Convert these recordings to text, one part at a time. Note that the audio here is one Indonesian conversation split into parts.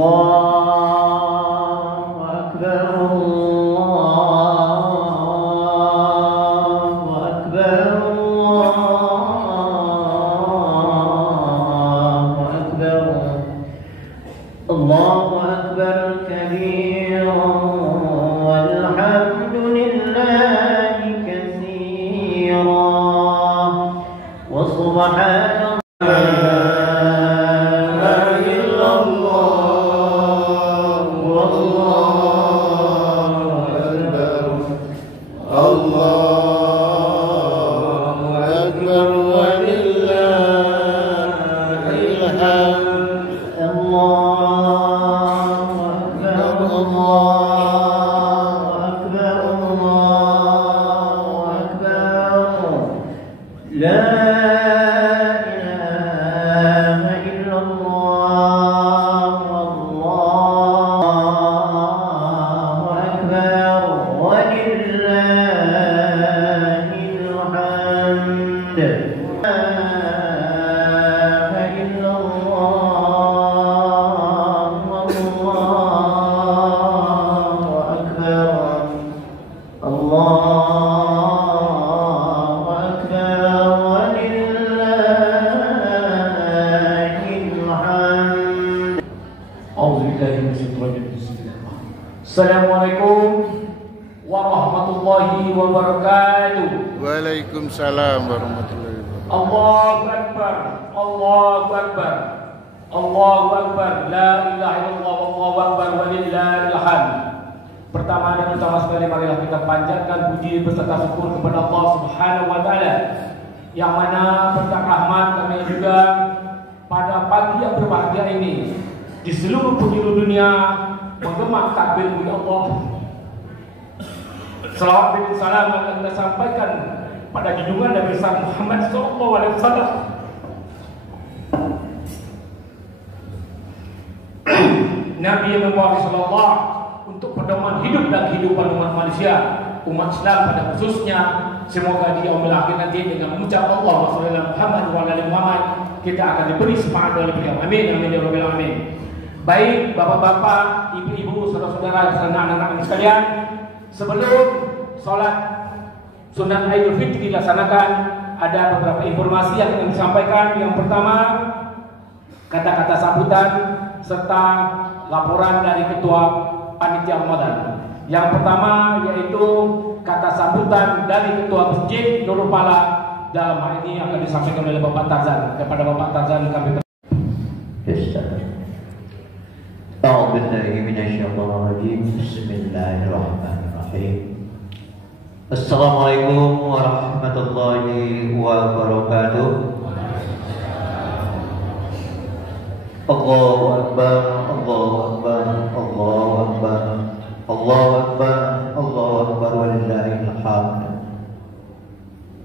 Allahu Akbar, Allahu Akbar, Allahu Akbar, Allahu Akbar kabiran walhamdulillahi katsiran wa subhanallah. Assalamualaikum warahmatullahi wabarakatuh. Waalaikumsalam warahmatullahi wabarakatuh. Allahu Akbar, Allahu Akbar, Allahu Akbar, la ilaha illallah, Allahu Akbar, walillahil hamd. Pertama dan utama sekali, marilah kita panjatkan puji beserta syukur kepada Allah Subhanahu wa taala, yang mana berkat rahmat kami juga pada pagi yang berbahagia ini di seluruh penjuru dunia menggema takbir puji Allah. Salawat dan salam akan kita sampaikan pada junjungan Nabi Muhammad SAW, Nabi yang membawa Rasulullah untuk pedoman hidup dan kehidupan umat manusia, umat Islam pada khususnya. Semoga di yaumil akhir nanti dengan mengucap Allah Muhammad wa ala Muhammad kita akan diberi semangat oleh beliau. Amin amin ya rabbal alamin. Baik bapak-bapak, ibu-ibu, saudara-saudara, serta anak-anak sekalian, sebelum sholat sunat Idul Fitri dilaksanakan, ada beberapa informasi yang ingin disampaikan. Yang pertama, kata-kata sambutan serta laporan dari Ketua Panitia Ramadan. Yang pertama yaitu kata sambutan dari Ketua Masjid Nurul Pala. Dalam hal ini akan disampaikan oleh Bapak Tarzan. Kepada Bapak Tarzan kami أعوذ بالله من الشيطان الرجيم بسم الله الرحمن الرحيم Assalamualaikum warahmatullahi wabarakatuh. Allahu Akbar, Allahu Akbar, Allahu Akbar, Allahu Akbar, Allahu Akbar, walillahil hamd.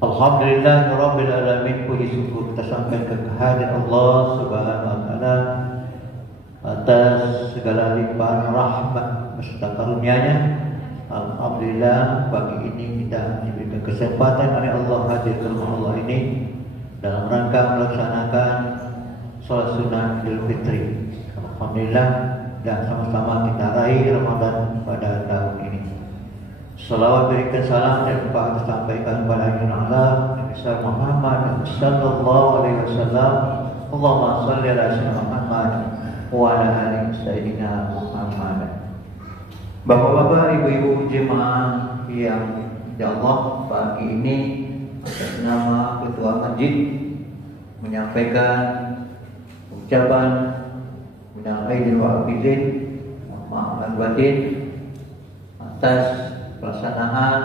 Alhamdulillah Rabbil Alamin. Puji syukur kita sampaikan kehadiran Allah Subhanahu wa taala atas segala limpahan rahmat beserta karunia-Nya. Alhamdulillah pagi ini kita diberikan kesempatan oleh Allah hadir ke rumah Allah ini dalam rangka melaksanakan sholat sunnah Idul Fitri. Alhamdulillah, dan sama-sama kita raih Ramadan pada tahun ini. Salawat berikan salam dan doa disampaikan kepada Allah Nabi Muhammad sallallahu alaihi wasallam. Allahumma shalli ala sayyidina Muhammad wa ala ali sayyidina Muhammad. Bapak-bapak, ibu-ibu jemaah yang ya Allah, pagi ini atas nama Ketua Masjid menyampaikan ucapan minal aidin wal faizin, maaf batin atas pelaksanaan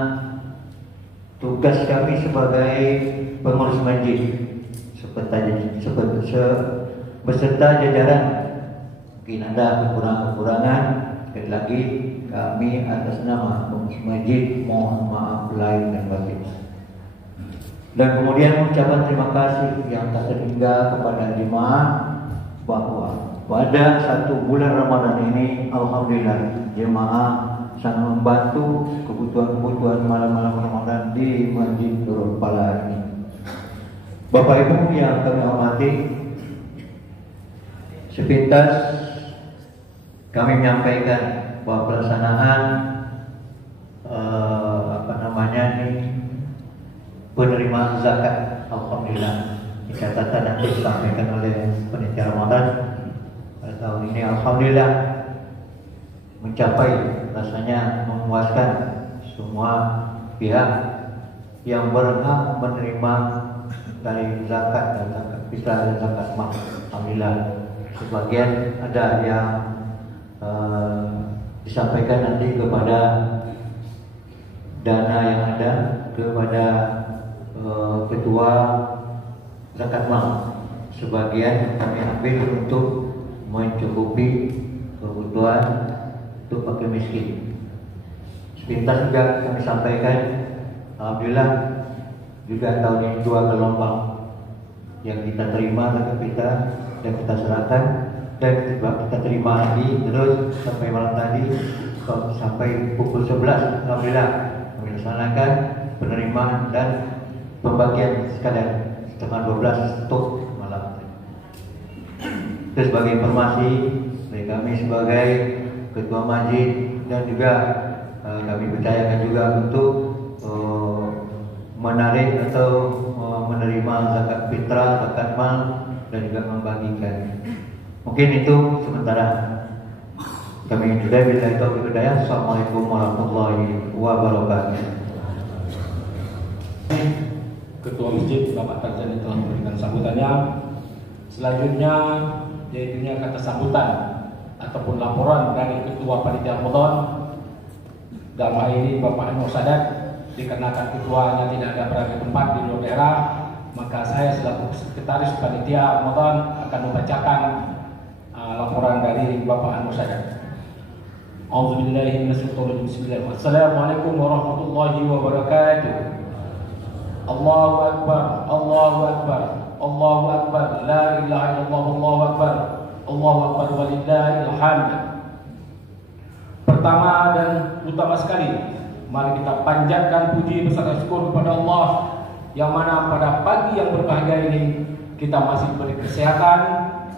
tugas kami sebagai pengurus masjid beserta jajaran. Mungkin ada kekurangan, sekali lagi kami atas nama pengurus masjid mohon maaf lahir dan batin. Dan kemudian ucapan terima kasih yang tak terhingga kepada jemaah bahwa pada 1 bulan Ramadan ini alhamdulillah jemaah sangat membantu kebutuhan malam-malam Ramadan di Masjid Nurul Pala ini. Bapak Ibu yang kami hormati, sepintas kami menyampaikan bahwa pelaksanaan penerimaan zakat alhamdulillah catatan nanti disampaikan oleh panitia Ramadan pada tahun ini alhamdulillah mencapai, rasanya memuaskan semua pihak yang berhak menerima dari zakat dan zakat fitrah dan zakat mal. Alhamdulillah sebagian ada yang disampaikan nanti kepada dana yang ada kepada ketua zakat mal, sebagian kami ambil untuk mencukupi kebutuhan untuk fakir miskin. Sepintas juga kami sampaikan, alhamdulillah juga tahun ini 2 gelombang yang kita terima zakat fitrah dan kita serahkan, dan kita terima lagi terus sampai malam tadi sampai pukul 11. Alhamdulillah kami laksanakan penerimaan dan pembagian sekalian setengah 12 untuk malam. Itu sebagai informasi dari kami sebagai ketua masjid, dan juga kami percayakan juga untuk menarik atau menerima zakat fitrah, zakat mal, dan juga membagikan. Mungkin itu sementara. Kami sudah billahi taufiq wal hidayah. Assalamualaikum warahmatullahi wabarakatuh. Ketua Masjid Bapak Tarzani telah memberikan sambutannya. Selanjutnya yaitu kata sambutan ataupun laporan dari Ketua Panitia Ramadan. Dalam hal ini Bapak Anwar Sadat, dikarenakan ketuanya tidak ada berada di tempat di luar daerah, maka saya selaku sekretaris Panitia Ramadan akan membacakan laporan dari Bapak Anwar Sadat. A'udzubillahi minasyaitonir rajim. Assalamualaikum warahmatullahi wabarakatuh. Allahu akbar, Allahu akbar, Allahu akbar, la ilaha illallah, Allahu akbar, Allahu akbar walillahil hamd. Pertama dan utama sekali, mari kita panjatkan puji beserta syukur kepada Allah yang mana pada pagi yang berbahagia ini kita masih diberi kesehatan,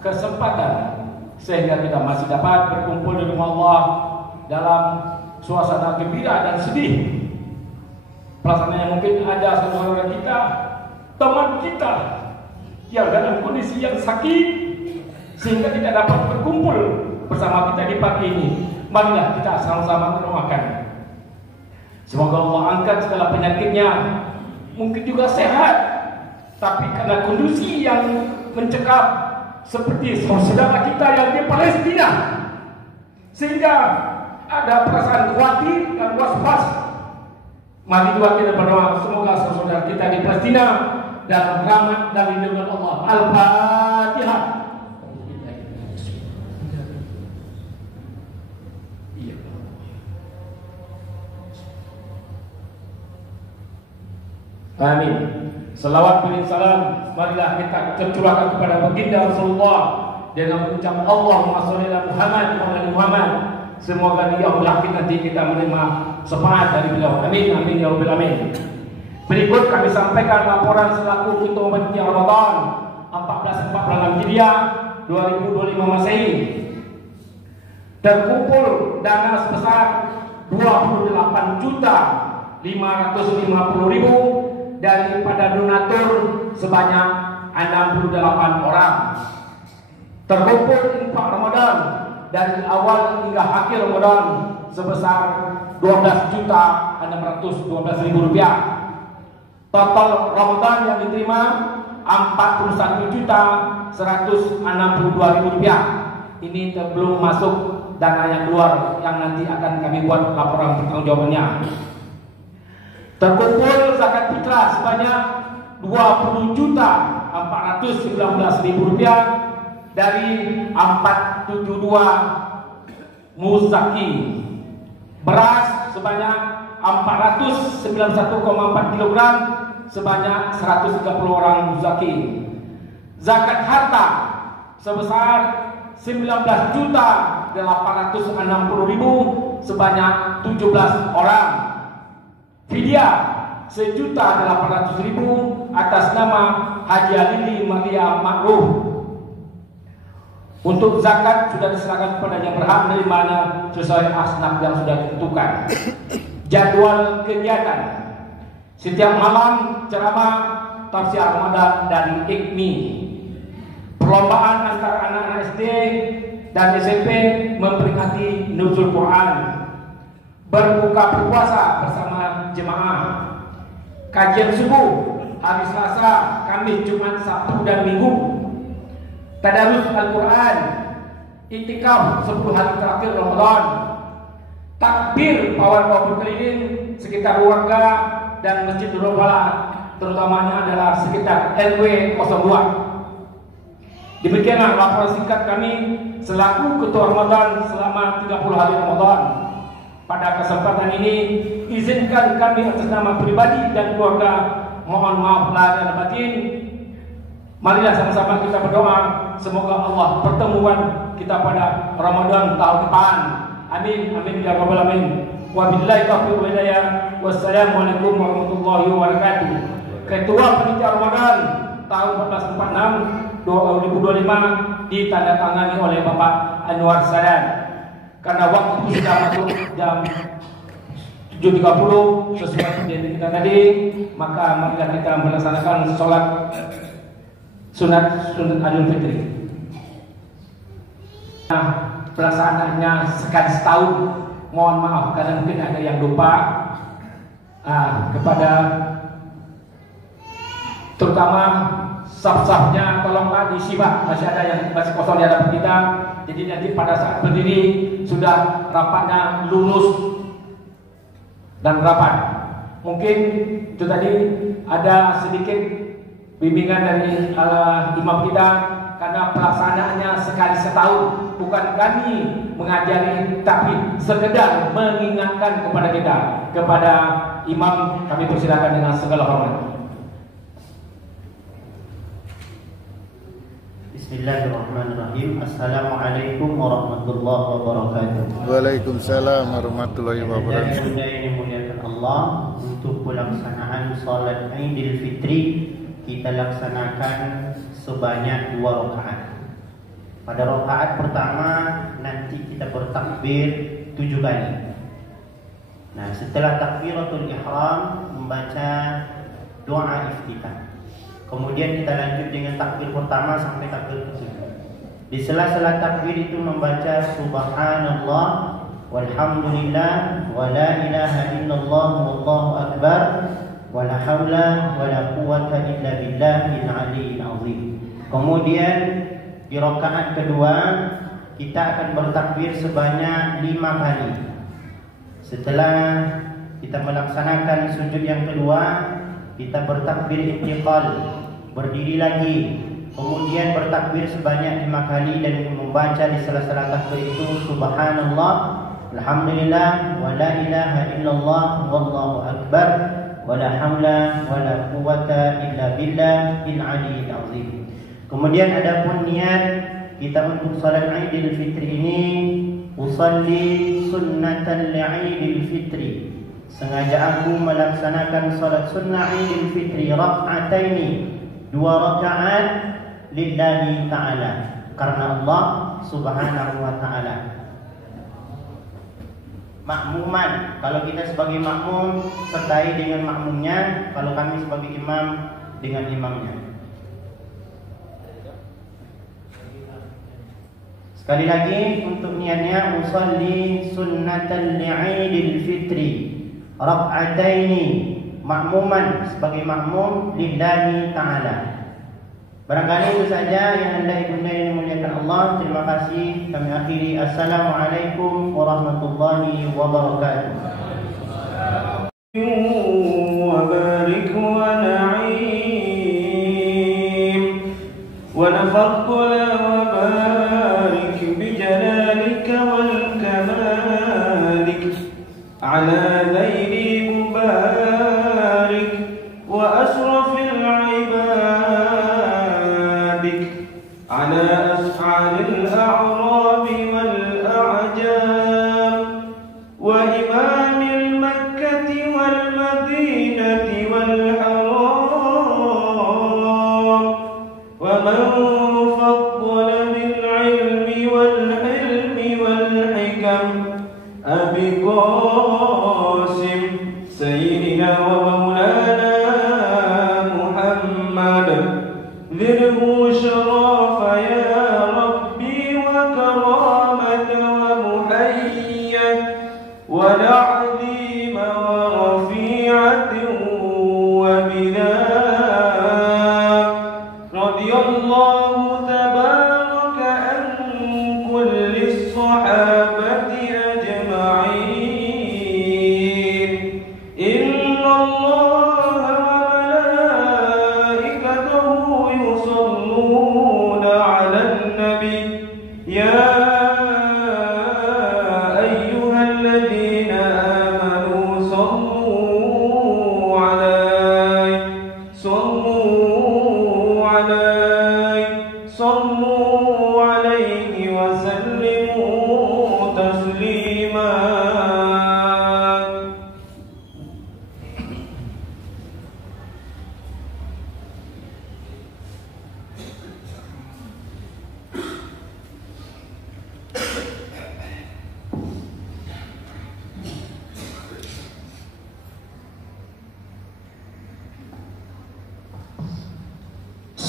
kesempatan, sehingga kita masih dapat berkumpul di rumah Allah dalam suasana gembira dan sedih. Pelaksanaannya mungkin ada saudara kita, teman kita yang dalam kondisi yang sakit sehingga tidak dapat berkumpul bersama kita di pagi ini. Marilah kita sama-sama mendoakan. Semoga Allah angkat segala penyakitnya. Mungkin juga sehat, tapi karena kondisi yang mencekam seperti saudara kita yang di Palestina, sehingga ada perasaan khawatir dan was-was. Mari juga kita berdoa semoga saudara kita di Palestina dalam rahmat dan lindungan Allah. Al-Fatihah. Amin. Selawat bin salam marilah kita tercurahkan kepada baginda Rasulullah dengan ucapan Allahumma sholli ala Muhammad wa ala Muhammad. Semoga di yaumul akhir nanti kita menerima syafaat dari beliau. Amin amin ya rabbal alamin. Berikut kami sampaikan laporan selaku Ketua Panitia Ramadan 1446 Hijriah 2025 Masehi. Terkumpul dana sebesar 28.550.000 daripada donatur sebanyak 68 orang. Terkumpul infak Ramadan dari awal hingga akhir Ramadan sebesar 12.612.000 rupiah. Total Ramadan yang diterima 41.162.000 rupiah. Ini belum masuk dana yang keluar yang nanti akan kami buat laporan pertanggungjawabannya. Terkumpul zakat fitrah sebanyak 20.419.000 rupiah dari 472 muzaki. Beras sebanyak 491,4 kg sebanyak 130 orang muzaki. Zakat harta sebesar 19.860.000 sebanyak 17 orang. Fidyah 1.800.000 atas nama Haji Lili Maria Ma'ruf. Untuk zakat sudah diserahkan kepada yang berhak menerimanya sesuai asnaf yang sudah ditentukan. Jadwal kegiatan: setiap malam ceramah tafsir Ramadan dari IKMI. Perlombaan antara anak-anak SD dan SMP memperingati nuzul Quran. Berbuka puasa bersama jemaah. Kajian subuh hari Selasa, Kamis, Jumat, Sabtu dan Minggu. Tadarus Al-Quran, Iktikaf 10 hari terakhir Ramadan, takbir pawai waktu keliling sekitar warga dan Masjid Nurul Falah, terutamanya adalah sekitar RW 02. Demikianlah laporan singkat kami selaku Ketua Ramadan selama 30 hari Ramadan. Pada kesempatan ini, izinkan kami atas nama pribadi dan keluarga mohon maaf lahir dan batin. Marilah sama-sama kita berdoa semoga Allah pertemuan kita pada Ramadan tahun depan. Amin amin ya rabbal alamin. Wabillahi taufiq wal hidayah. Wassalamualaikum warahmatullahi wabarakatuh. Ketua Panitia Ramadan tahun 1446 2025 ditandatangani oleh Bapak Anwar Sadan. Karena waktu sudah masuk jam 7.30 sesuai janji kita tadi, maka marilah kita melaksanakan sholat sunat Idul Fitri. Nah, pelaksanaannya sekali setahun. Mohon maaf karena mungkin ada yang lupa. Kepada terutama saf-safnya tolonglah disimak, masih ada yang masih kosong di hadapan kita. Jadi nanti pada saat berdiri sudah rapatnya lurus dan rapat. Mungkin itu tadi ada sedikit bimbingan dari imam kita karena pelaksanaannya sekali setahun, bukan kami mengajari tapi sekedar mengingatkan kepada kita. Kepada imam kami persilakan dengan segala hormat. Bismillahirrahmanirrahim. Assalamualaikum warahmatullahi wabarakatuh. Waalaikumsalam warahmatullahi wabarakatuh. Bunda yang dimuliakan Allah, untuk pelaksanaan salat Idul Fitri kita laksanakan sebanyak 2 rakaat. Pada rakaat pertama nanti kita bertakbir 7 kali. Nah, setelah takbiratul ihram membaca doa iftitah. Kemudian kita lanjut dengan takbir pertama sampai takbir ke-7. Di sela-sela takbir itu membaca subhanallah walhamdulillah wa la ilaha illallah wallahu akbar wala haula wala quwwata illa billahil aliyyil azim. Kemudian di rakaat kedua kita akan bertakbir sebanyak 5 kali. Setelah kita melaksanakan sujud yang kedua, kita bertakbir intiqal, berdiri lagi, kemudian bertakbir sebanyak 5 kali dan membaca di sela-sela takbir itu subhanallah alhamdulillah wa la ilaha illallah wallahu akbar wala haula wala quwwata illa billahil aliyyil azim. Kemudian adapun niat kita untuk salat Idul Fitri ini, usalli sunnatan li'idil fitri, sengaja aku melaksanakan salat sunnah Idul Fitri rak'ataini, 2 rakaat lillahi ta'ala, karena Allah subhanahu wa ta'ala. Makmuman, kalau kita sebagai makmum sertai dengan makmumnya, kalau kami sebagai imam dengan imamnya. Sekali lagi untuk niatnya, usalli sunnatan li'idil fitri rak'ataini, makmuman sebagai makmum lillahi ta'ala. Barangkali itu saja yang hendak ibunda yang dimuliakan Allah. Terima kasih. Kami akhiri. Assalamualaikum warahmatullahi wabarakatuh. وبارك ونعيم ونفضل وبارك بجلالك والكمالك على ليل مبارك وأشرف العبادك على أسعد الأعراب والأعجام وإمام المكة والمدينة والحرام ومن فضل بالعلم وأية ونعظيم ورفيعة وبناء رضي الله تبارك عن كل الصحابة أجمعين إن الله وملائكته يصلون على النبي يا أيها الذين آمنوا صلوا عليه وسلموا تسليما.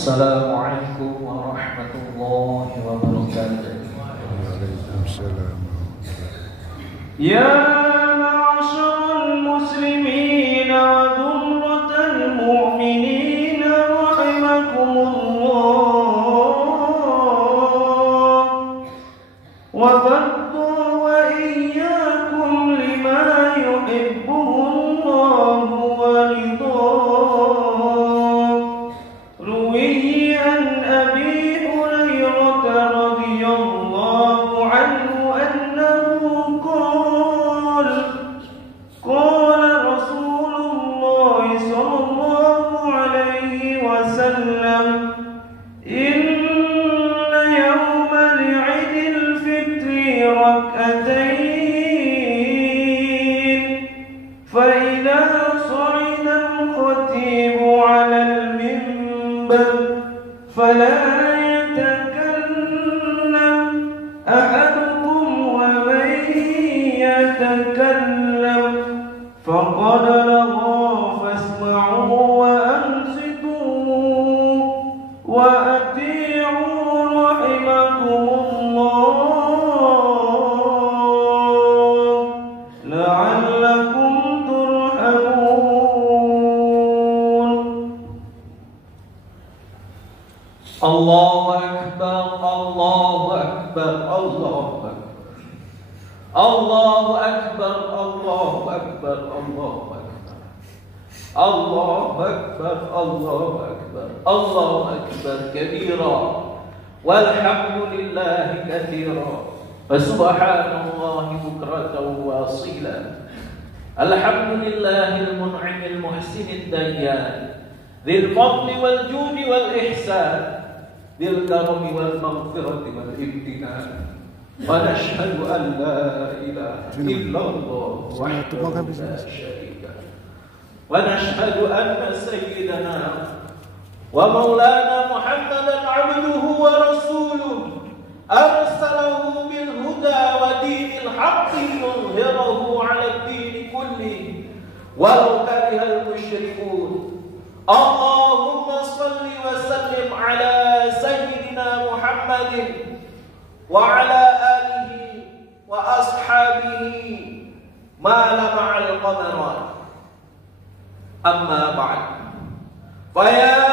Assalamualaikum warahmatullahi wabarakatuh. Waalaikumsalam. يا معشر المسلمين وذمرة المؤمنين رحمكم الله وفقوا وإياكم لما يحبه الله ورضاه. روي عن أبي هريرة رضي الله عنه أنه قال رسول الله صلى الله عليه وسلم إن يوم العيد الفطر ركعتين فإذا صعد الخطيب على المنبر فلا يتكلم أحدكم ومن يتكلم فقد لغى فاسمعوا وأنصتوا وأطيعوا رحمكم الله لعلكم ترحمون. الله أكبر الله أكبر الله أكبر الله أكبر الله أكبر الله أكبر الله أكبر الله أكبر الله أكبر كبيرا والحمد لله كثيرا فسبحان الله بكرة وأصيلا. الحمد لله المنعم المحسن الديان ذي الفضل والجود والإحسان ذي الكرم والمغفرة والامتنان ونشهد أن لا إله إلا الله وحده لا شريك له ونشهد أن سيدنا ومولانا محمدا عبده ورسوله أرسله بالهدى ودين الحق ليظهره على الدين كله ولو كره المشركون. اللهم صل وسلم على سيدنا محمد وعلى آله وأصحابه ما لمع القمران. أما بعد فيا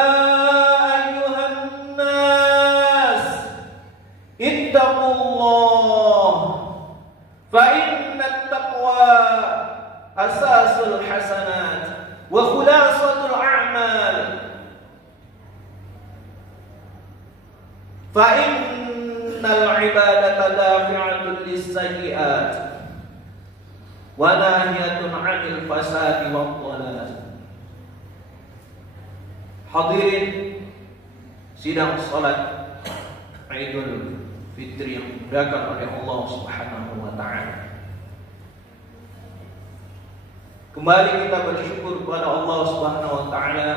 أيها الناس اتقوا الله فإن التقوى أساس الحسنات وخلاصة الأعمال فإن العبادة دافعة للسيئات وناهية عن الفساد والضلال. Hadirin sidang salat Idul Fitri yang dimuliakan oleh Allah Subhanahu wa taala. Kembali kita bersyukur kepada Allah Subhanahu wa taala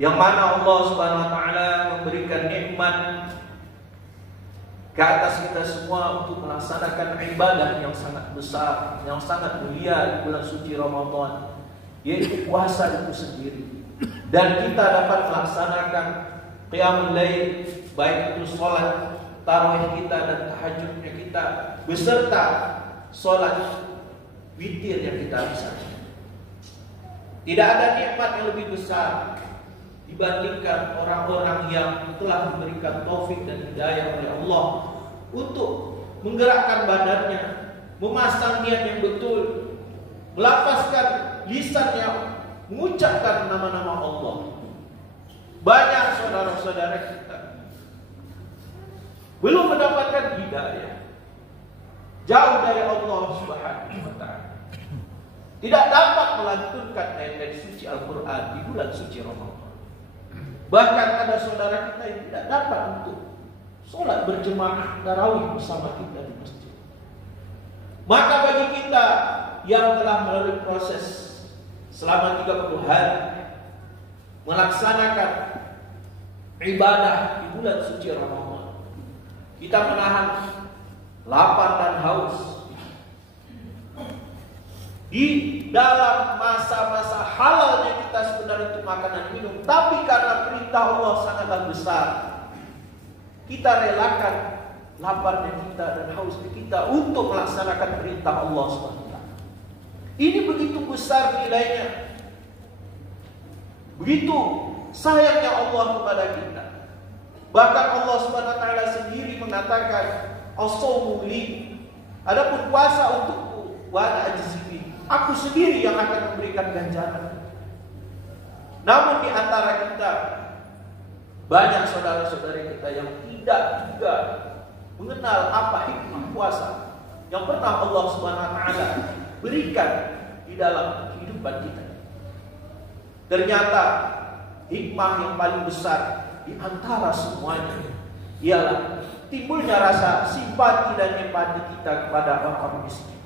yang mana Allah Subhanahu wa taala memberikan nikmat ke atas kita semua untuk melaksanakan ibadah yang sangat besar, yang sangat mulia di bulan suci Ramadan, yaitu puasa itu sendiri. Dan kita dapat melaksanakan qiyamul lail, baik itu salat tarawih kita dan tahajudnya kita beserta sholat witir yang kita laksanakan. Tidak ada nikmat yang lebih besar dibandingkan orang-orang yang telah diberikan taufik dan hidayah oleh Allah untuk menggerakkan badannya, memasang niat yang betul, melafazkan lisannya, mengucapkan nama-nama Allah. Banyak saudara-saudara kita belum mendapatkan hidayah, jauh dari Allah Subhanahu wa ta'ala, tidak dapat melantunkan ayat-ayat suci Al-Quran di bulan suci Ramadan. Bahkan ada saudara kita yang tidak dapat untuk sholat berjemaah tarawih bersama kita di masjid. Maka bagi kita yang telah melalui proses selama 30 hari melaksanakan ibadah di bulan suci Ramadan, kita menahan lapar dan haus di dalam masa-masa halalnya kita sebenarnya untuk makan dan minum, tapi karena perintah Allah sangatlah besar, kita relakan laparnya kita dan hausnya kita untuk melaksanakan perintah Allah SWT. Ini begitu besar nilainya, begitu sayangnya Allah kepada kita. Bahkan Allah SWT sendiri mengatakan, as-shaumu li, adapun puasa untukku, wa ana ajzi bihi, aku sendiri yang akan memberikan ganjaran. Namun di antara kita banyak saudara-saudari kita yang tidak juga mengenal apa hikmah puasa yang pernah Allah SWT berikan di dalam kehidupan kita. Ternyata hikmah yang paling besar di antara semuanya ialah timbulnya rasa simpati dan empati kita kepada orang miskin.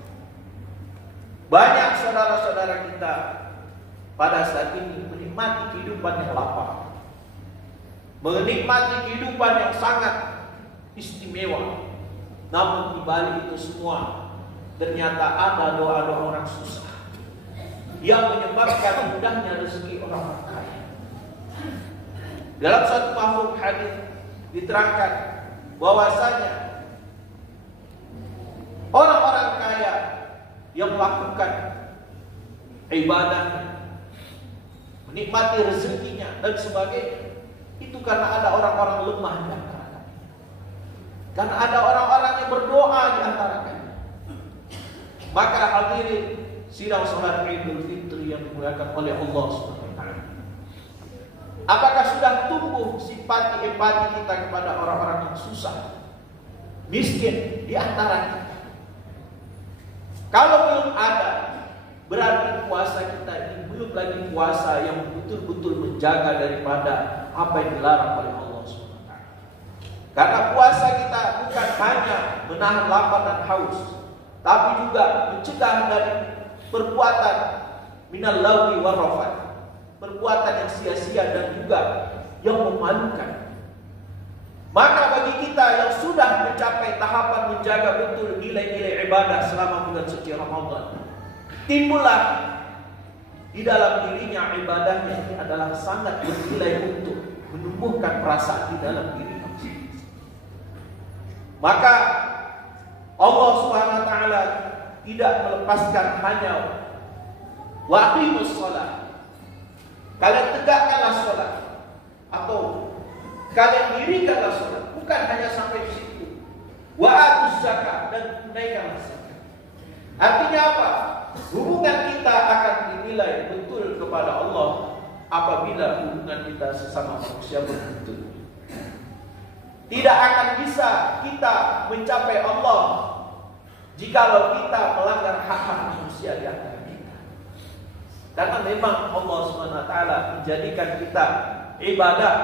Banyak saudara-saudara kita pada saat ini menikmati kehidupan yang lapang, menikmati kehidupan yang sangat istimewa. Namun di balik itu semua ternyata ada doa-doa orang susah yang menyebabkan mudahnya rezeki orang kaya. Dalam satu mafhum hadis diterangkan bahwasanya orang-orang kaya yang melakukan ibadah, menikmati rezekinya dan sebagainya, itu karena ada orang-orang lemah di antara kami, karena ada orang-orang yang berdoa di antara kami. Maka hadirin sidang salat Idul Fitri yang dimuliakan oleh Allah SWT, apakah sudah tumbuh simpati empati kita kepada orang-orang yang susah, miskin di antara kita? Kalau belum ada, berarti puasa kita ini belum lagi puasa yang betul-betul menjaga daripada apa yang dilarang oleh Allah SWT. Karena puasa kita bukan hanya menahan lapar dan haus, tapi juga mencegah dari perbuatan minal lagwi war rafath, perbuatan yang sia-sia dan juga yang memalukan. Maka bagi kita yang sudah mencapai tahapan menjaga betul nilai-nilai ibadah selama bulan suci Ramadan, timbullah di dalam dirinya ibadahnya ini adalah sangat bernilai untuk menumbuhkan perasaan di dalam diri manusia. Maka Allah Subhanahu wa taala tidak melepaskan hanya wa aqimus shalah, kalian tegakkanlah salat, atau kalian dirikanlah salat, bukan hanya sampai di situ. Wa atuz zakat, dan tunaikanlah zakat. Artinya apa? Hubungan kita akan dinilai betul kepada Allah apabila hubungan kita sesama manusia betul. Tidak akan bisa kita mencapai Allah jikalau kita melanggar hak-hak manusia di antara kita. Karena memang Allah SWT menjadikan kita ibadah,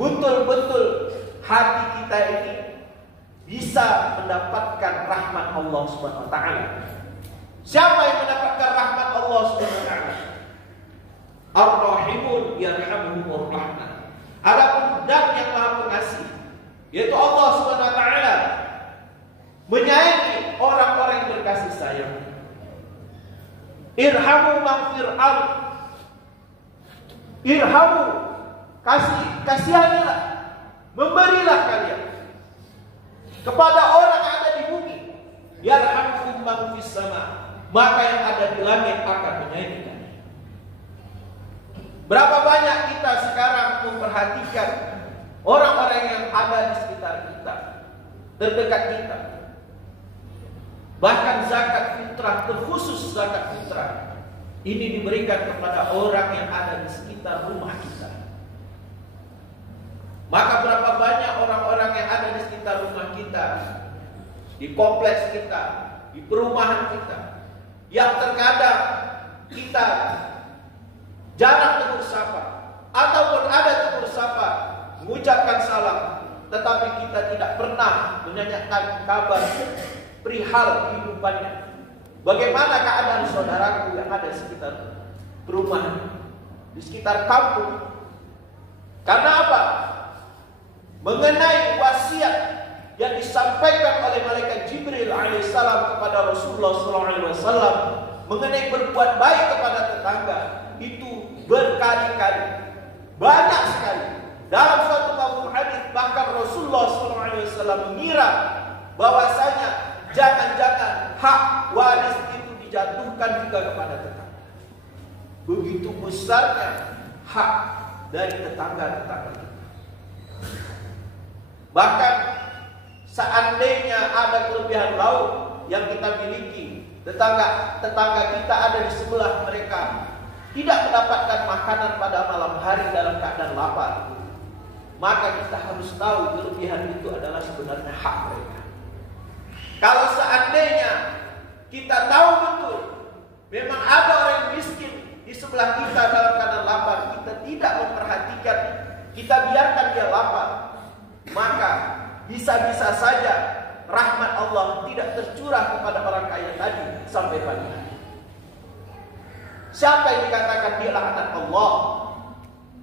betul-betul hati kita ini bisa mendapatkan rahmat Allah SWT. Siapa yang mendapatkan rahmat Allah SWT? Ar-Rahimun yarhamuhumur rahman. Adapun zat yang Maha Pengasih, yaitu Allah SWT, menyayangi orang-orang yang berkasih sayang. Irhamu man fil ardh, irhamu, kasihanilah, memberilah kalian kepada orang yang ada di bumi, yarhamkum man fis sama, maka yang ada di langit akan menyayanginya. Berapa banyak kita sekarang memperhatikan orang-orang yang ada di sekitar kita, terdekat kita. Bahkan zakat fitrah, terkhusus zakat fitrah, ini diberikan kepada orang yang ada di sekitar rumah kita. Maka berapa banyak orang-orang yang ada di sekitar rumah kita, di kompleks kita, di perumahan kita, yang terkadang kita jarang tegur sapa, ataupun ada tegur sapa, mengucapkan salam, tetapi kita tidak pernah menanyakan kabar perihal kehidupannya. Bagaimana keadaan saudaraku yang ada di sekitar perumahan, di sekitar kampung? Karena apa? Mengenai wasiat yang disampaikan oleh malaikat Jibril alaihissalam kepada Rasulullah SAW mengenai berbuat baik kepada tetangga, itu berkali-kali, banyak sekali. Dalam suatu mafhum hadis bahkan Rasulullah SAW mengira bahwasanya jangan-jangan hak waris itu dijatuhkan juga kepada tetangga. Begitu besarnya hak dari tetangga-tetangga kita. Bahkan seandainya ada kelebihan lauk yang kita miliki, tetangga kita ada di sebelah mereka tidak mendapatkan makanan pada malam hari dalam keadaan lapar, maka kita harus tahu kelebihan itu adalah sebenarnya hak mereka. Kalau seandainya kita tahu betul memang ada orang yang miskin di sebelah kita dalam keadaan lapar, kita tidak memperhatikan, kita biarkan dia lapar, maka bisa-bisa saja rahmat Allah tidak tercurah kepada orang kaya tadi sampai pagi hari. Siapa yang dikatakan dia laknat Allah?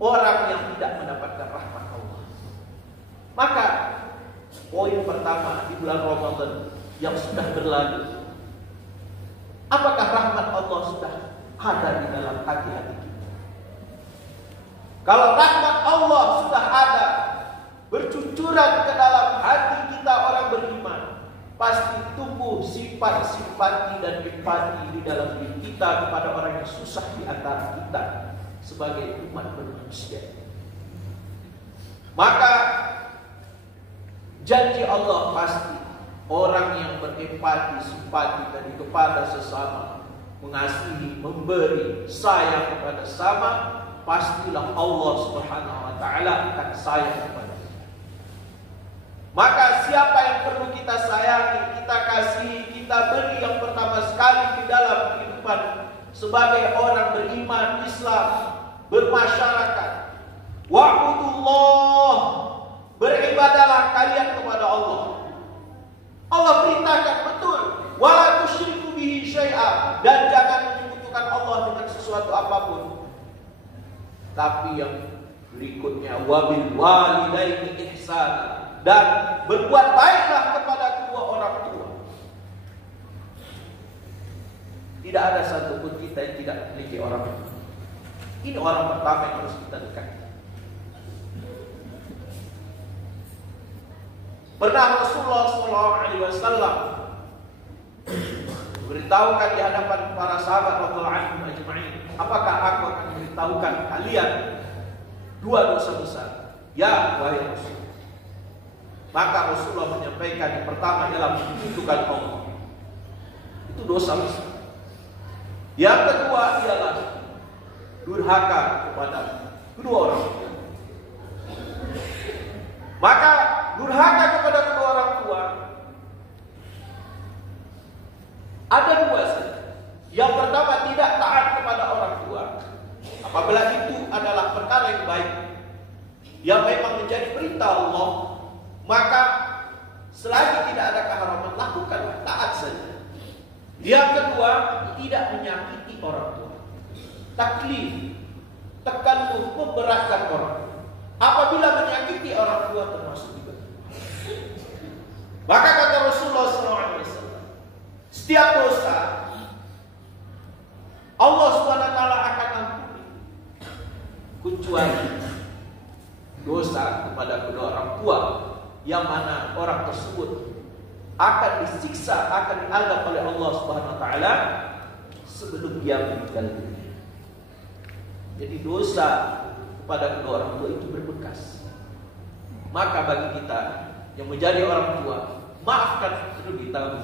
Orang yang tidak mendapatkan rahmat Allah. Maka poin pertama di bulan Ramadan yang sudah berlalu, apakah rahmat Allah sudah ada di dalam hati-hati kita? Kalau rahmat Allah sudah ada, bercucuran ke dalam hati kita orang beriman, pasti tumbuh sifat simpati dan empati di dalam diri kita kepada orang yang susah di antara kita sebagai umat manusia. Maka janji Allah pasti orang yang berempati, simpati tadi kepada sesama, mengasihi, memberi, sayang kepada sesama, pastilah Allah Subhanahu wa taala akan sayang kepada kita. Maka siapa yang perlu kita sayangi, kita kasihi, kita beri yang pertama sekali di dalam kehidupan sebagai orang beriman Islam, bermasyarakat. Wa'budullah, beribadahlah kalian kepada Allah. Allah perintahkan betul, wala tusyriku bihi syai'a, dan jangan menyekutukan Allah dengan sesuatu apapun. Tapi yang berikutnya, wabil walidaini ihsan, dan berbuat baiklah kepada kedua orang tua. Tidak ada satupun kita yang tidak memiliki orang tua. Ini orang pertama yang harus kita dekati. Pernah Rasulullah SAW beritahukan di hadapan para sahabat radhiyallahu anhum ajma'in, apakah aku akan memberitahukan kalian dua dosa besar? Ya, wahai Rasul. Maka Rasulullah menyampaikan yang pertama ialah menyekutukan Allah. Itu dosa besar. Yang kedua ialah durhaka kepada kedua orang tua. Maka durhaka kepada kedua orang tua ada dua saja. Yang pertama, tidak taat kepada orang tua apabila itu adalah perkara yang baik, yang memang menjadi perintah Allah, maka selagi tidak ada keharaman, lakukanlah, taat saja. Yang kedua, tidak menyakiti orang tua, taklif, tekanlah, memberatkan orang tua. Apabila menyakiti orang tua termasuk juga. Maka kata Rasulullah SAW, setiap dosa Allah SWT akan ampuni, kecuali dosa kepada kedua orang tua yang mana orang tersebut akan disiksa, akan diazab oleh Allah Subhanahu wa taala sebelum dia meninggal dunia. Jadi dosa kepada kedua orang tua itu berbekas. Maka bagi kita yang menjadi orang tua, maafkan terlebih dahulu.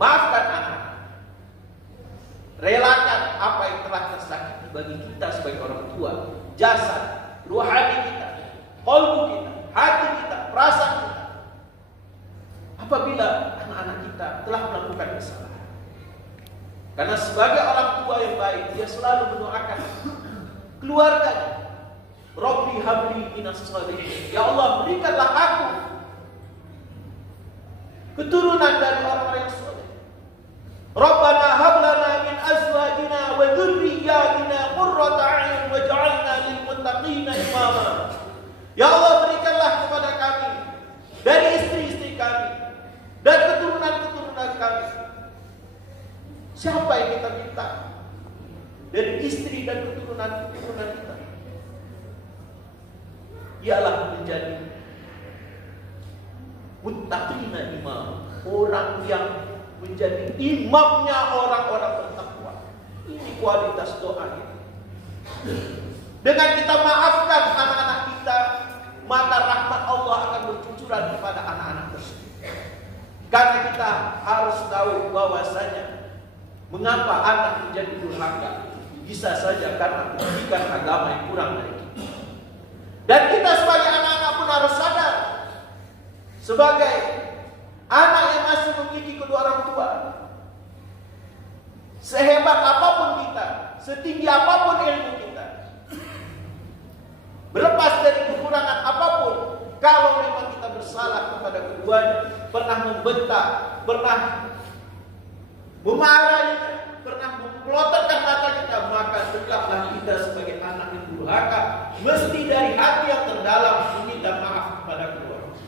Maafkan anak. Relakan apa yang telah tersakiti bagi kita sebagai orang tua, jasad, rohani kita, qalbu kita, hati kita, perasaan kita. Apabila anak-anak kita telah melakukan kesalahan. Karena sebagai orang tua yang baik, dia selalu mendoakan keluarganya. Rabbi habli minas shalihin. Ya Allah, berikanlah aku keturunan dari orang-orang yang saleh. Rabbana hab lana min azwajina wa dzurriyyatina qurrata a'yun waj'alna lil muttaqina imama. Ya Allah, berikanlah kepada kami dari istri-istri kami dan keturunan-keturunan kami. Siapa yang kita minta? Dari istri dan keturunan-keturunan kita. Ialah menjadi muttaqina imam, orang yang menjadi imamnya orang-orang bertakwa. Ini kualitas doa kita. Dengan kita maafkan anak-anak kita, maka rahmat Allah akan bercucuran kepada anak-anak tersebut. Karena kita harus tahu bahwasanya mengapa anak menjadi durhaka, bisa saja karena pendidikan agama yang kurang dari kita. Dan kita sebagai anak-anak pun harus sadar, sebagai anak yang masih memiliki kedua orang tua, sehebat apapun kita, setinggi apapun ilmu kita, berlepas dari kekurangan apapun, kalau memang kita bersalah kepada keduanya, pernah membentak, pernah memarahi, pernah mempelotorkan mata kita, maka tegaklah kita sebagai anak yang durhaka, mesti dari hati yang terdalam meminta maaf kepada kedua orang.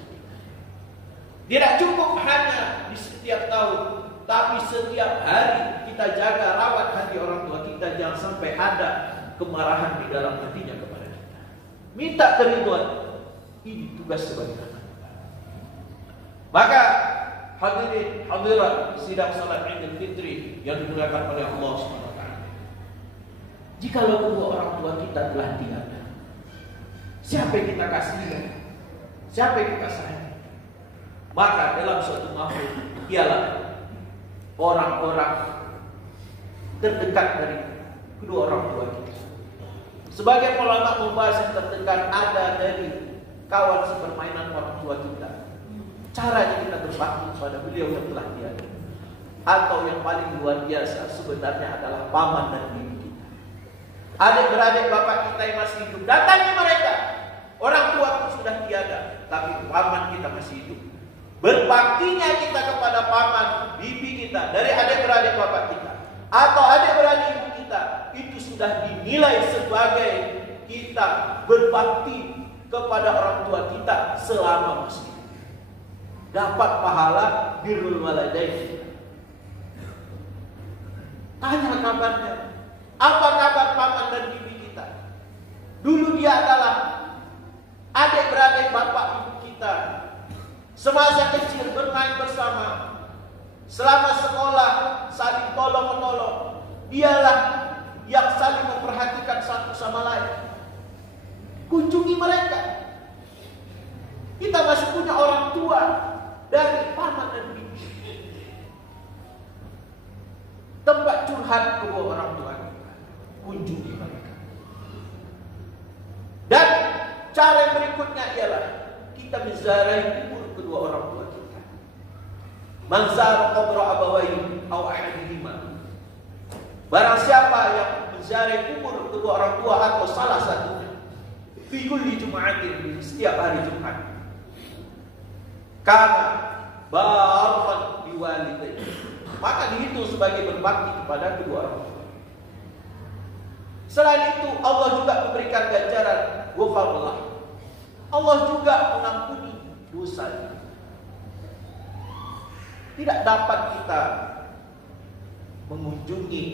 Tidak cukup hanya di setiap tahun, tapi setiap hari kita jaga rawat hati orang tua kita, jangan sampai ada kemarahan di dalam hatinya kepada kita. Minta keriduan, ini tugas sebagai anak. Maka hadirin hadirat sidang salat Idul Fitri yang dimuliakan oleh Allah Subhanahu wa taala. Jikalau kedua orang tua kita telah tiada, siapa yang kita kasihi? Siapa yang kita sayangi? Maka dalam suatu makhluk ialah orang-orang terdekat dari kedua orang tua kita. Sebagai ulama membahas yang terdekat ada dari kawan sepermainan orang tua kita. Caranya kita berbakti kepada beliau yang telah tiada. Atau yang paling luar biasa sebenarnya adalah paman dan bibi kita. Adik-beradik bapak kita yang masih hidup, datangi mereka. Orang tua itu sudah tiada, tapi paman kita masih hidup. Berbaktinya kita kepada paman, bibi kita, dari adik-beradik bapak kita atau adik-beradik ibu kita, itu sudah dinilai sebagai kita berbakti kepada orang tua kita selama masih hidup. Dapat pahala birrul walidain. Tanya kabarnya. Apa kabar paman dan bibi kita? Dulu dia adalah adik-beradik bapak ibu kita. Semasa kecil bermain bersama. Selama sekolah saling tolong-menolong. Dialah yang saling memperhatikan satu sama lain. Kunjungi mereka. Kita masih punya orang tua dari paman dan bibi. Tempat curhat kedua orang tua kita. Kunjungi mereka. Dan cara yang berikutnya ialah kita menziarahi kubur kedua orang tua kita. Man zara qabra abawayhi aw ahadihima. Barang siapa yang menziarahi kubur kedua orang tua atau salah satunya, fi kulli jum'atin, setiap hari Jumat, karena barran biwalidayhi, maka dihitung sebagai berbakti kepada kedua orang tua. Selain itu Allah juga memberikan ganjaran ghafarullah. Allah juga mengampuni dosa. Tidak dapat kita mengunjungi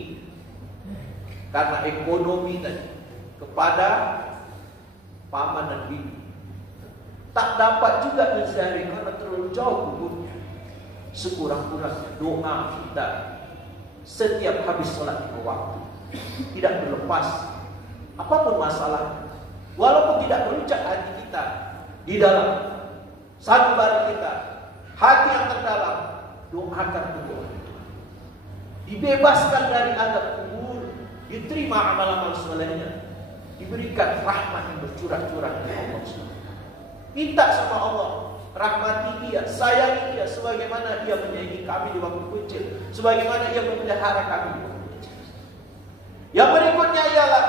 karena ekonomi tadi kepada paman dan bibi. tak dapat juga menziarahi karena terlalu jauh kuburnya. Sekurang-kurangnya doa kita setiap habis sholat 5 waktu tidak berlepas apapun masalah, walaupun tidak berucap hati kita di dalam sanubari kita, hati yang terdalam, doakan doa itu. Dibebaskan dari azab kubur, diterima amal-amal solehnya, diberikan rahmat yang bercurah-curah dari Allah SWT. Minta sama Allah, rahmati dia, sayangi dia sebagaimana dia menyayangi kami di waktu kecil, sebagaimana dia memelihara kami di waktu kecil. Yang berikutnya ialah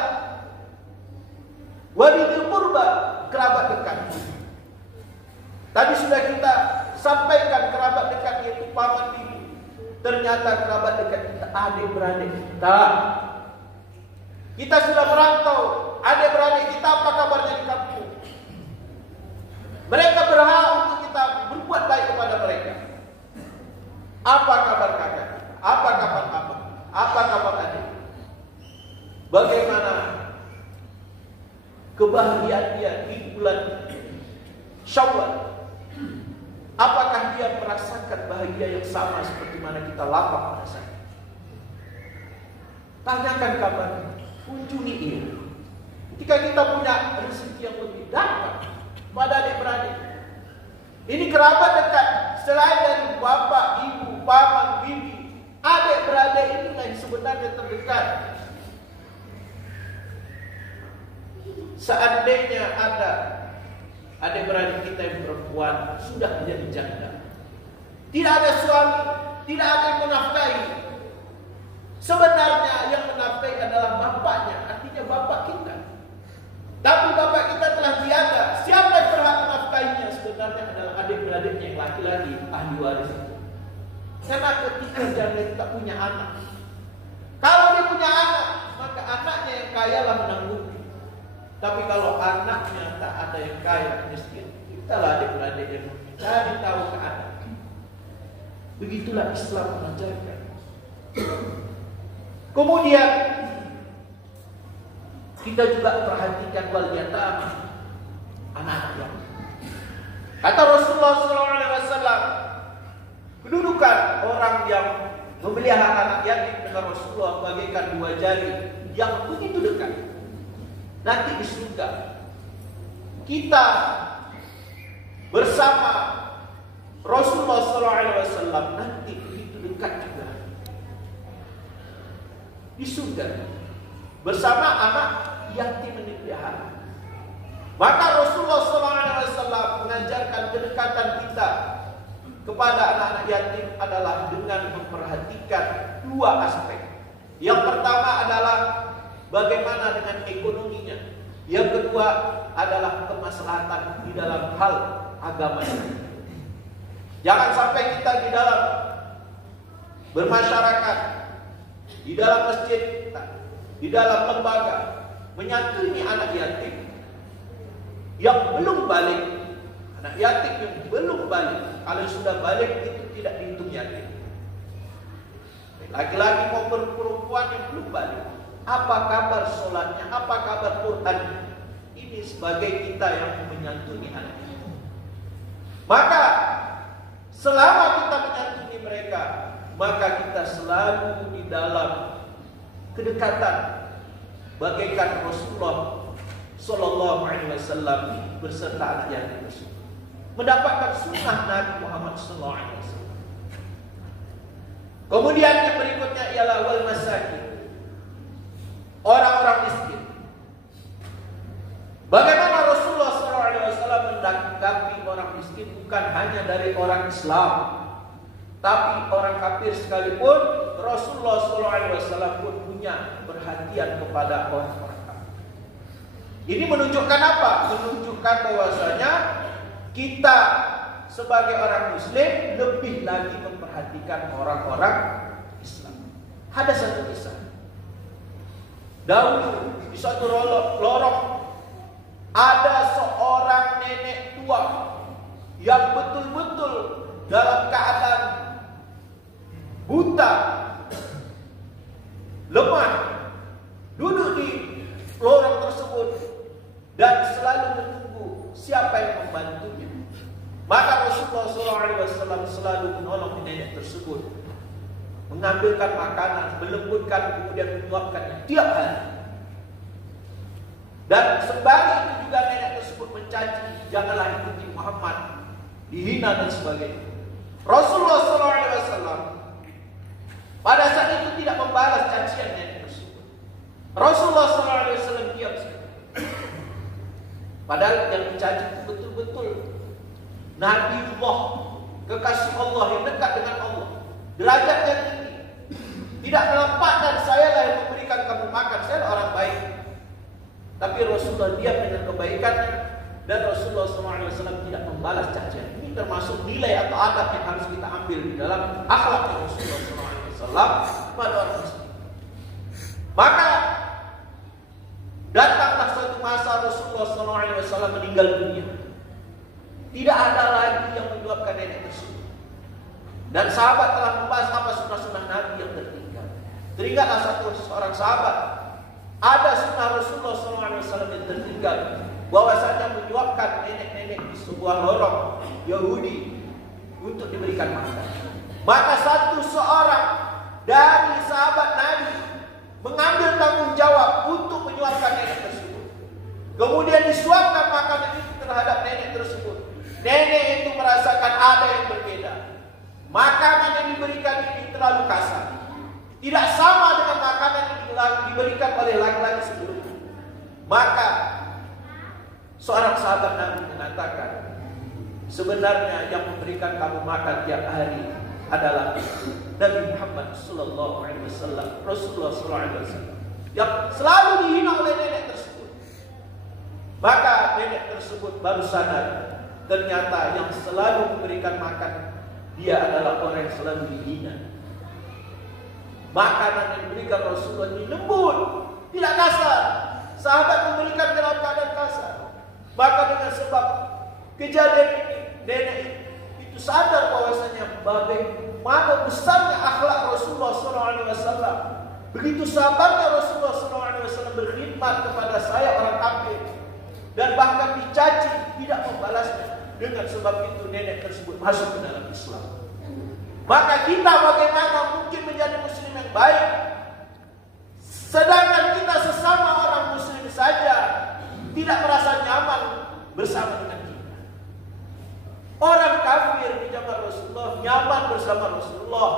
wabil qurba, kerabat dekat. Tadi sudah kita sampaikan kerabat dekat yaitu paman bibi. Ternyata kerabat dekat kita adik-beradik kita. Kita sudah merantau, adik-beradik kita apa kabarnya di kampung? Mereka berhak untuk kita berbuat baik kepada mereka. Apa kabar kakak? Apa kabar abang? Apa kabar adik? Bagaimana kebahagiaan dia di bulan Syawal? Apakah dia merasakan bahagia yang sama seperti mana kita lapang merasakan? Tanyakan kabarnya, kunjungi dia. Ketika kita punya rezeki yang lebih dapat pada adik-beradik, ini kerabat dekat selain dari bapak, ibu, paman, bibi, adik-beradik inilah yang sebenarnya terdekat. Seandainya ada adik-beradik kita yang perempuan sudah menjadi janda, tidak ada suami, tidak ada yang menafkahi, sebenarnya yang menafkahi adalah bapaknya, artinya bapak kita. Tapi bapak kita telah tiada. Siapa yang berhak menafkahinya? Sebenarnya adalah adik-beradiknya yang laki-laki, ahli waris. Karena ketika janda tak punya anak, kalau dia punya anak, maka anaknya yang kaya lah menanggung. Tapi kalau anaknya tak ada yang kaya, miskin, italah adik-beradik yang mencari tahu keadaan. Begitulah Islam mengajarkan. Kemudian kita juga perhatikan wal yatama, anak yang. Kata Rasulullah SAW, kedudukan orang yang memelihara anak yatim dengan Rasulullah bagaikan 2 jari yang begitu dekat. Nanti di surga kita bersama Rasulullah SAW nanti begitu dekat juga di surga bersama anak yatim yang dipelihara. Maka Rasulullah SAW mengajarkan kedekatan kita kepada anak-anak yatim adalah dengan memperhatikan 2 aspek. Yang pertama adalah bagaimana dengan ekonominya. Yang kedua adalah kemaslahatan di dalam hal agama. Jangan sampai kita di dalam bermasyarakat, di dalam masjid, di dalam lembaga menyantuni anak yatim yang belum balik. Anak yatim yang belum balik, kalau sudah balik itu tidak dihitung yatim. Laki-laki maupun perempuan yang belum balik, apa kabar sholatnya, apa kabar Quran? Ini sebagai kita yang menyantuni anak itu. Maka selama kita menyantuni mereka, maka kita selalu di dalam kedekatan bagaikan Rasulullah Sallallahu Alaihi Wasallam beserta anak yatim tersebut, mendapatkan sunnah Nabi Muhammad Sallallahu Alaihi Wasallam. Kemudian yang berikutnya ialah wal masakin, orang-orang miskin. Bagaimana Rasulullah SAW menanggapi orang miskin bukan hanya dari orang Islam, tapi orang kafir sekalipun Rasulullah SAW pun punya perhatian kepada orang-orang kafir. Ini menunjukkan apa? Menunjukkan bahwasanya kita sebagai orang Muslim lebih lagi memperhatikan orang-orang Islam. Ada satu kisah. Dahulu di suatu lorong ada seorang nenek tua yang betul-betul dalam keadaan buta, lemah, duduk di lorong tersebut dan selalu menunggu siapa yang membantunya? Maka Rasulullah SAW selalu menolong nenek tersebut, mengambilkan makanan, melembutkan, kemudian menyuapkannya tiap hari. Dan sembari itu juga nenek tersebut mencaci, janganlah ikuti Muhammad, dihina dan sebagainya. Rasulullah SAW pada saat itu tidak membalas cacian nenek tersebut. Rasulullah SAW diam saja. Padahal yang mencaci itu betul-betul Nabiullah, kekasih Allah yang dekat dengan Allah, derajatnya tinggi. Tidak melampaukan, saya lah yang memberikan kamu makan, saya orang baik. Tapi Rasulullah diam dengan kebaikannya, dan Rasulullah SAW tidak membalas cacian. Ini termasuk nilai atau adab yang harus kita ambil di dalam akhlak Rasulullah SAW pada orang muslim. Maka datanglah suatu masa Rasulullah SAW meninggal dunia. Tidak ada lagi yang menyuapkan nenek tersebut. Dan sahabat telah membahas apa sunnah-sunnah Nabi yang tertinggal. Teringatlah seorang sahabat, ada sunnah Rasulullah SAW yang tertinggal, bahwasanya menyuapkan nenek-nenek di sebuah lorong Yahudi untuk diberikan makan. Maka seorang dari sahabat Nabi mengambil tanggung jawab untuk menyuapkan nenek tersebut. Kemudian disuapkan makanan itu terhadap nenek tersebut. Nenek itu merasakan ada yang berbeda. Makanan yang diberikan ini terlalu kasar, tidak sama dengan makanan yang diberikan oleh laki-laki sebelumnya. Maka seorang sahabat Nabi mengatakan, sebenarnya yang memberikan kamu makan tiap hari adalah Nabi Muhammad Sallallahu Alaihi Wasallam, Rasulullah Sallallahu Alaihi Wasallam, yang selalu dihina oleh nenek tersebut. Maka nenek tersebut baru sadar, ternyata yang selalu memberikan makan dia adalah orang yang selalu dihina. Makanan yang diberikan Rasulullah ini lembut, tidak kasar. Sahabat memberikan dalam keadaan kasar. Maka dengan sebab kejadian ini, nenek itu sadar bahwasanya bagaimana besarnya akhlak Rasulullah SAW. Begitu sabarnya Rasulullah SAW berkhidmat kepada saya orang kafir, dan bahkan dicaci tidak membalasnya. Dengan sebab itu nenek tersebut masuk ke dalam Islam. Maka kita bagaimana mungkin menjadi muslim yang baik, sedangkan kita sesama orang muslim saja tidak merasa nyaman bersama dengan kita. Orang kafir di zaman Rasulullah nyaman bersama Rasulullah,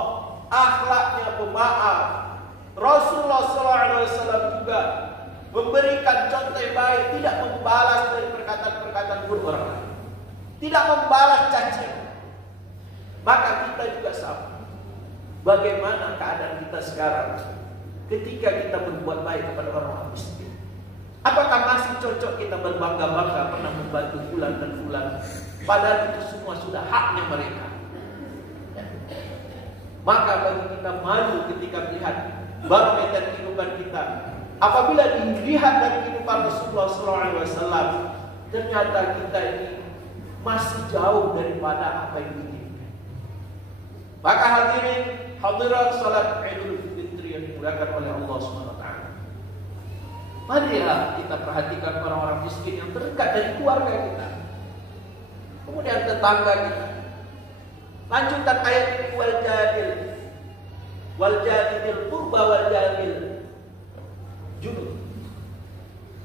akhlaknya pemaaf. Rasulullah SAW juga memberikan contoh yang baik, tidak membalas dari perkataan-perkataan buruk orang lain, tidak membalas cacian. Maka kita juga sama. Bagaimana keadaan kita sekarang ketika kita berbuat baik kepada orang-orang miskin? Apakah masih cocok kita berbangga-bangga pernah membantu fulan dan fulan, padahal itu semua sudah haknya mereka? Maka bagi kita malu ketika melihat barometer kehidupan kita. Apabila dilihat dari kehidupan Rasulullah SAW, ternyata kita ini masih jauh daripada apa yang diinginkan. Maka hadirat salat Idul Fitri yang dimuliakan oleh Allah SWT. Marilah kita perhatikan orang-orang miskin yang terdekat dari keluarga kita, kemudian tetangga kita. Lanjutan ayat ini, wal jadil qurba wal jadil junub.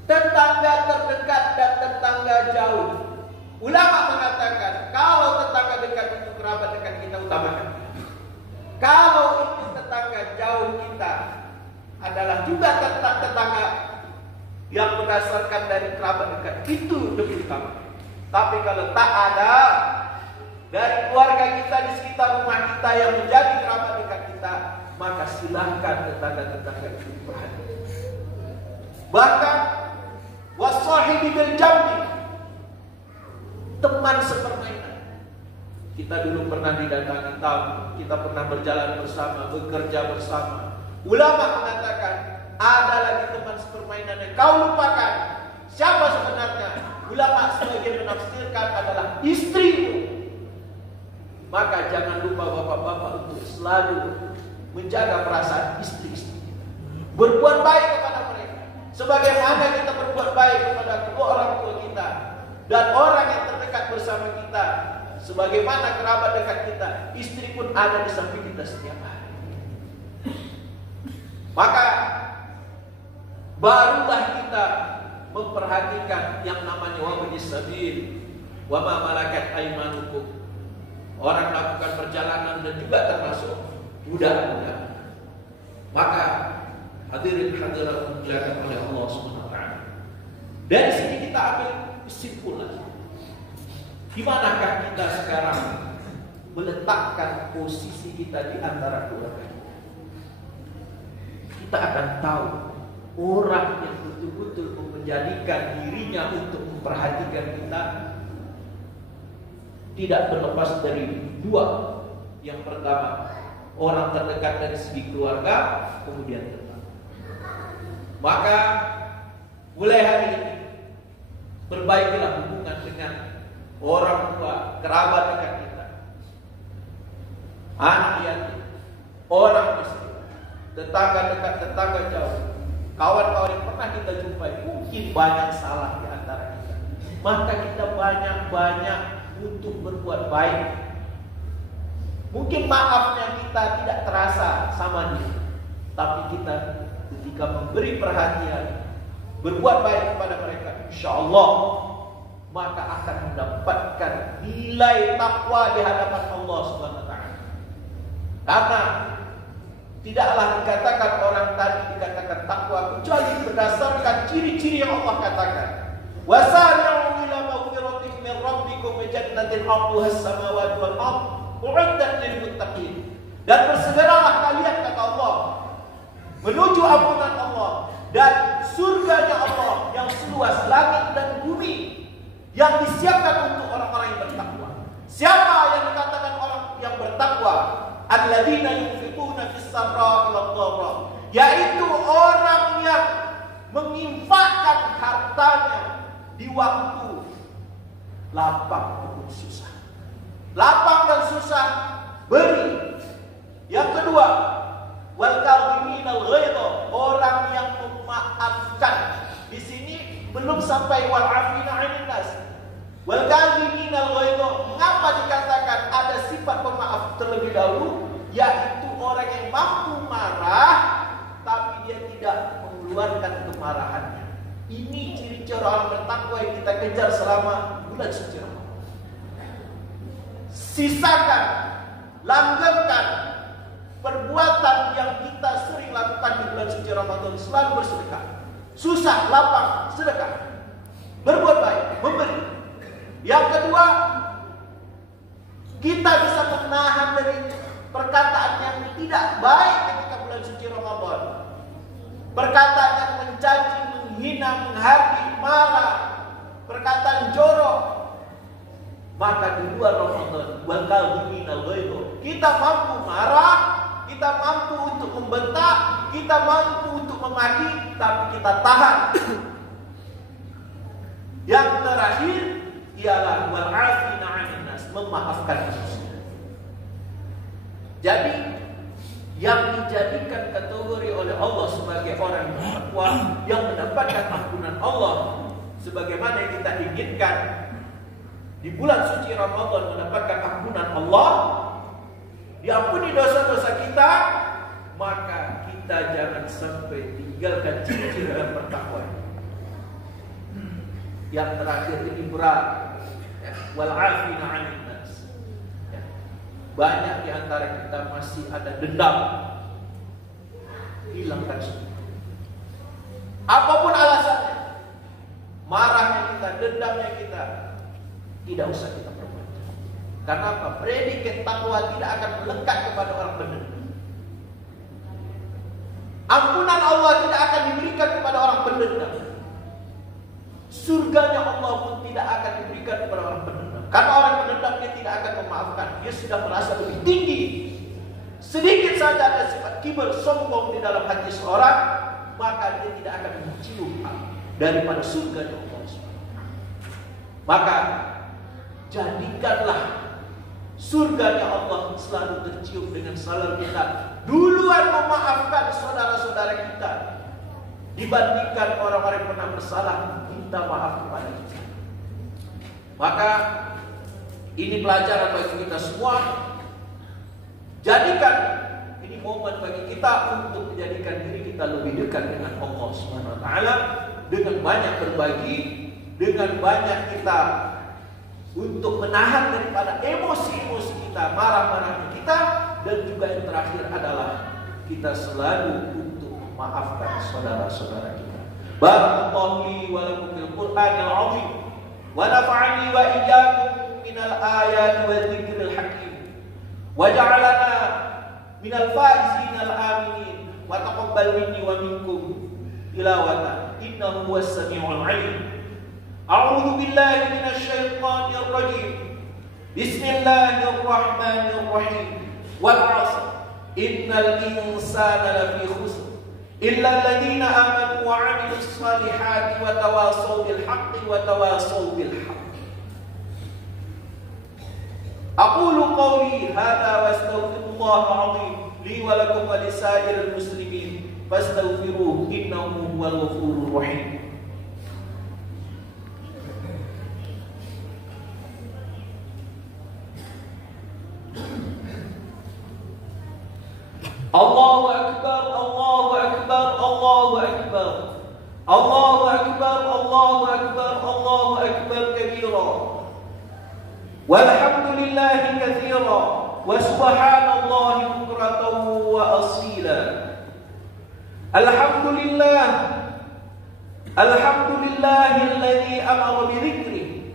Tetangga terdekat dan tetangga jauh. Ulama mengatakan kalau tetangga dekat itu kerabat dekat kita utamakan. Kalau itu tetangga jauh kita adalah juga tetangga yang berdasarkan dari kerabat dekat, itu lebih utama. Tapi kalau tak ada dari keluarga kita di sekitar rumah kita yang menjadi kerabat dekat kita, maka silahkan tetangga-tetangga itu diperhatikan. Bahkan wasahibi bil jambi, teman sepermainan. Kita dulu pernah didatangi tamu, kita pernah berjalan bersama, bekerja bersama. Ulama mengatakan ada lagi teman sepermainan yang kau lupakan. Siapa sebenarnya? Ulama sebagian menafsirkan adalah istrimu. Maka jangan lupa bapak-bapak untuk selalu menjaga perasaan istri-istri kita. Berbuat baik kepada mereka, sebagaimana kita berbuat baik kepada kedua orang tua kita. dan orang yang terdekat bersama kita, sebagaimana kerabat dekat kita, istri pun ada di samping kita setiap hari. Maka barulah kita memperhatikan yang namanya wabnis sabil, wa ma malakat aymanukum. Orang melakukan perjalanan dan juga termasuk budak-budak. Maka hadirin hadirat dimuliakan oleh Allah Subhanahu wa taala. Dari sini kita ambil kesimpulan. Di manakah kita sekarang meletakkan posisi kita di antara keluarga? Kita akan tahu orang yang betul-betul menjadikan dirinya untuk memperhatikan kita tidak berlepas dari dua. Yang pertama, orang terdekat dari segi keluarga, kemudian tetangga. Maka mulai hari ini perbaikilah hubungan dengan orang tua, kerabat dekat kita, anak yatim, orang miskin, tetangga dekat, tetangga jauh, kawan-kawan yang pernah kita jumpai. Mungkin banyak salah di antara kita, maka kita banyak-banyak untuk berbuat baik. Mungkin maafnya kita tidak terasa sama dia, tapi kita ketika memberi perhatian, berbuat baik kepada mereka, insya Allah maka akan mendapatkan nilai takwa di hadapan Allah Subhanahu wa taala. Karena tidaklah dikatakan orang tadi dikatakan takwa kecuali berdasarkan ciri-ciri yang Allah katakan. Wasari'u ila maghfiratin min rabbikum wa jannatin 'arduha as-samawati wal ardh u'iddat lil muttaqin. Dan bersegeralah kalian, kata Allah, menuju ampunan Allah dan surganya Allah yang seluas langit dan bumi, yang disiapkan untuk orang-orang yang bertakwa. Siapa yang dikatakan orang yang bertakwa? Alladzina yunfiquna fis sarra'i wad dharra, yaitu orang yang menginfakkan hartanya di waktu lapang maupun susah. Lapang dan susah beri. Yang kedua, wal kadhiminal ghaidha, orang yang memaafkan. Di sini belum sampai wal afina 'anil nas. Wal kadhiminal ghaidha, mengapa dikatakan ada sifat pemaaf terlebih dahulu? Yaitu orang yang mampu marah tapi dia tidak mengeluarkan kemarahannya. Ini ciri-ciri orang bertakwa yang kita kejar selama bulan suci Ramadan. Sisakan, langgengkan perbuatan yang kita sering lakukan di bulan suci Ramadan. Selalu bersedekah, susah, lapang, sedekah, berbuat baik, memberi. Yang kedua, kita bisa menahan dari perkataan yang tidak baik ketika bulan suci Ramadan. Perkataan yang mencaci, menghina, menghakimi, marah, perkataan jorok. Maka di luar Ramadan, wal kadhiminal ghaidha, kita mampu marah, kita mampu untuk membentak, kita mampu untuk memaki, tapi kita tahan. Yang terakhir ialah wal afina 'anil nas, memaafkan manusia. Jadi yang dijadikan kategori oleh Allah sebagai orang yang bertakwa, yang mendapatkan ampunan Allah sebagaimana yang kita inginkan di bulan suci Ramadan, mendapatkan ampunan Allah, diampuni dosa-dosa kita, maka kita jangan sampai tinggalkan ciri-ciri dan bertakwa. Yang terakhir ini berat, wal afina 'anil nas. Banyak di antara kita masih ada dendam. Hilangkan semua. Apapun alasannya, marahnya kita, dendamnya kita, tidak usah kita perbuat. Karena apa? Predikat takwa tidak akan melekat kepada orang pendendam. Ampunan Allah tidak akan diberikan kepada orang pendendam. Surganya Allah pun tidak akan diberikan kepada orang pendendam. Karena orang pendendam dia tidak akan memaafkan. Dia sudah merasa lebih tinggi. Sedikit saja ada sifat kibir, sombong di dalam hati seorang, maka dia tidak akan mencium daripada surganya Allah. Maka jadikanlah surganya Allah selalu tercium dengan salam kita. Duluan memaafkan saudara-saudara kita dibandingkan orang-orang yang pernah bersalah minta maaf kepada kita. Maka ini pelajaran bagi kita semua. Jadikan ini momen bagi kita untuk menjadikan diri kita lebih dekat dengan Allah Subhanahu wa taala, dengan banyak berbagi, dengan banyak kita untuk menahan daripada emosi-emosi kita, marah-marahnya kita, dan juga yang terakhir adalah kita selalu untuk memaafkan saudara-saudara kita. Barakallahu li wa lakum fil Qur'anil 'azim wa nafa'ani wa iyyakum minal ayati wa dzikril hakim wa ja'alana minal faizin al aminin wa taqabbal minni wa minkum tilawatan innahu huwas samiul 'alim. A'udzu billahi minasy syaithanir rajim. Bismillahirrahmanirrahim. Wal 'asr innal insana lafi khusr illa alladhina amanu wa 'amilus salihati wa tawasaw bil haqqi wa tawasaw bil haqq. Aqulu qawli hadha wa astaghfirullahal 'azim li wa lakum wa lisairil muslimin fastaghfiruhu innahu huwal ghafurur rahim. Allahu akbar, Allahu akbar, Allahu akbar. Allahu akbar, Allahu akbar, Allahu akbar kabira. Walhamdulillahi katsira wa subhanallahi bukratan wa asila. Alhamdulillah. Alhamdulillahilladzi amara bi dzikrihi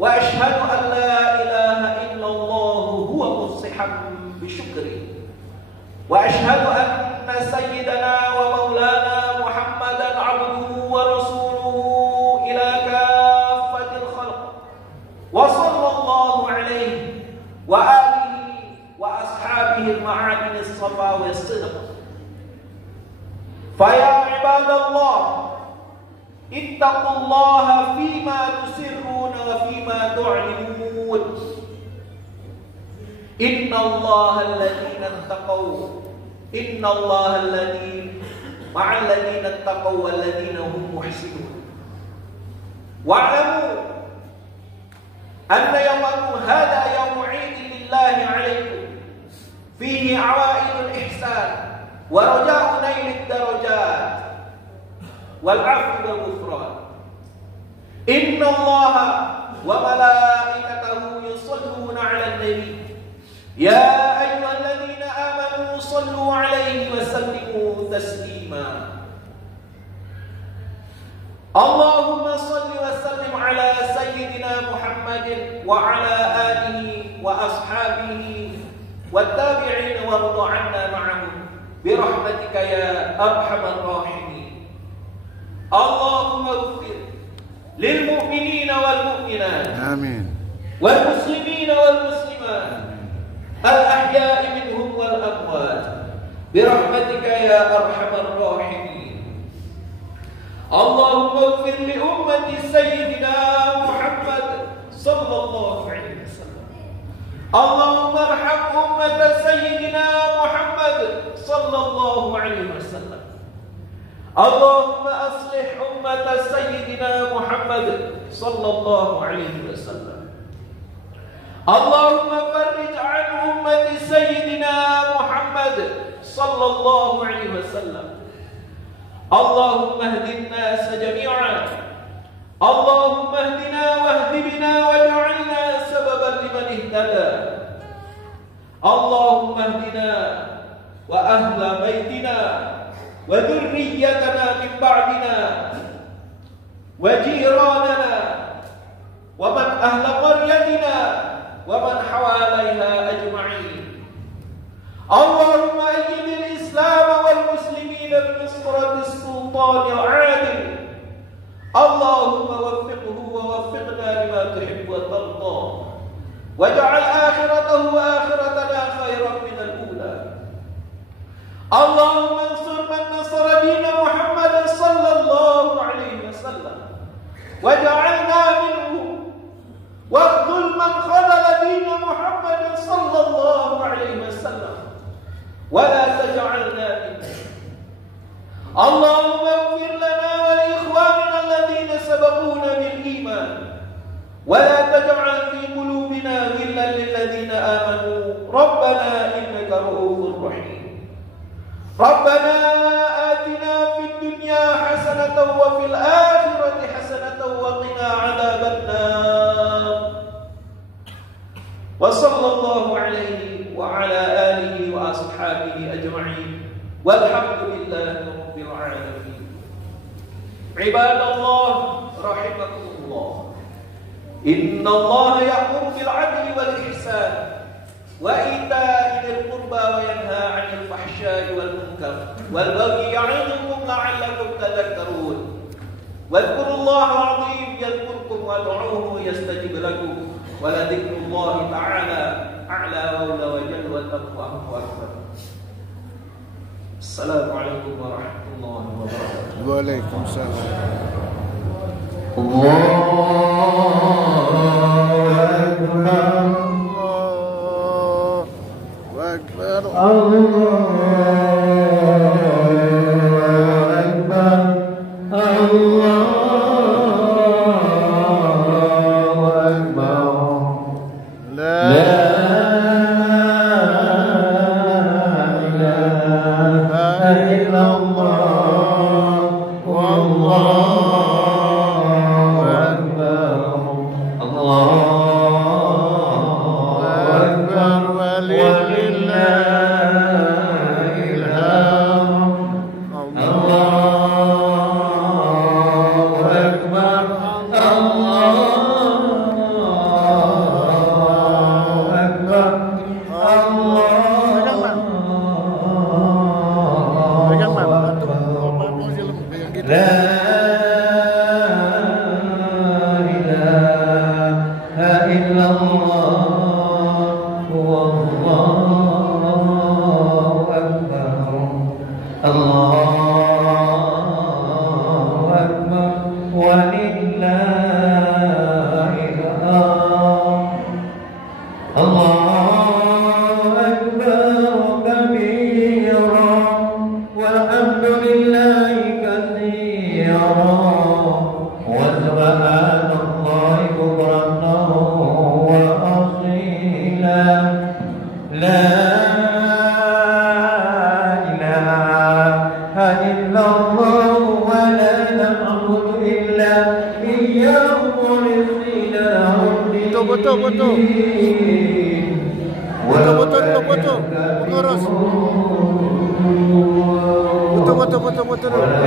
wa ashhadu an la ilaha illallah huwa musihhan bi syukrihi. وأشهد أن سيدنا ومولانا محمدا عبده ورسوله إلى كافة الخلق وصلى الله عليه وآله وأصحابه المعادن الصفا والصدق. فيا عباد الله اتقوا الله فيما تسرون وفيما تعلنون. إن الله الذين اتقوا إن الله الذي مع الذين اتقوا والذين هم محسنون. واعلموا أن يومكم هذا يوم عيد لله عليكم فيه عوائد الإحسان ورجاء نيل الدرجات والعفو والغفران. إن الله وملائكته يصلون على النبي يا أيها الذين آمنوا صلوا عليه وسلموا تسليما. اللهم صل وسلم على سيدنا محمد وعلى آله وأصحابه والتابعين وارض عنا معهم برحمتك يا أرحم الراحمين. اللهم اغفر للمؤمنين والمؤمنات آمين والمسلمين والمسلمات الأحياء منهم والأموات برحمتك يا أرحم الراحمين. اللهم اغفر لأمة سيدنا محمد صلى الله عليه وسلم. اللهم ارحم أمة سيدنا محمد صلى الله عليه وسلم. اللهم أصلح أمة سيدنا محمد صلى الله عليه وسلم. اللهم فرج عن أمة سيدنا محمد صلى الله عليه وسلم. اللهم اهد الناس جميعا. اللهم اهدنا واهد بنا واجعلنا سببا لمن اهتدى. اللهم اهدنا وأهل بيتنا وذريتنا من بعدنا وجيراننا ومن أهل قريتنا ومن حواليها أجمعين. اللهم أيد الإسلام والمسلمين بنصرة السلطان العادل. اللهم وفقه ووفقنا لما تحب وترضى واجعل آخرته وآخرتنا خيرا من الأولى. اللهم انصر من نصر دين محمد صلى الله عليه وسلم واجعلنا منه، واخذل من خذل دين محمد صلى الله عليه وسلم ولا تجعلنا منه. اللهم اغفر لنا ولإخواننا الذين سبقونا بالإيمان ولا تجعلنا ربنا إنك رؤوف رحيم ربنا آتنا في الدنيا حسنة وفي الآخرة حسنة وقنا عذاب النار وصلى الله عليه وعلى آله وأصحابه أجمعين والحمد لله رب العالمين عباد الله رحمكم الله إن الله يأمر بالعدل والإحسان وإيتاء ذي القربى وينهى عن الفحشاء والمنكر والبغي يعظكم لعلكم تذكرون واذكروا الله العظيم يذكركم وادعوه يستجب لكم ولذكر الله تعالى أعلى وأولى وجل والتقوى أكبر. السلام عليكم ورحمة الله وبركاته. Waalaikumsalam. Betul.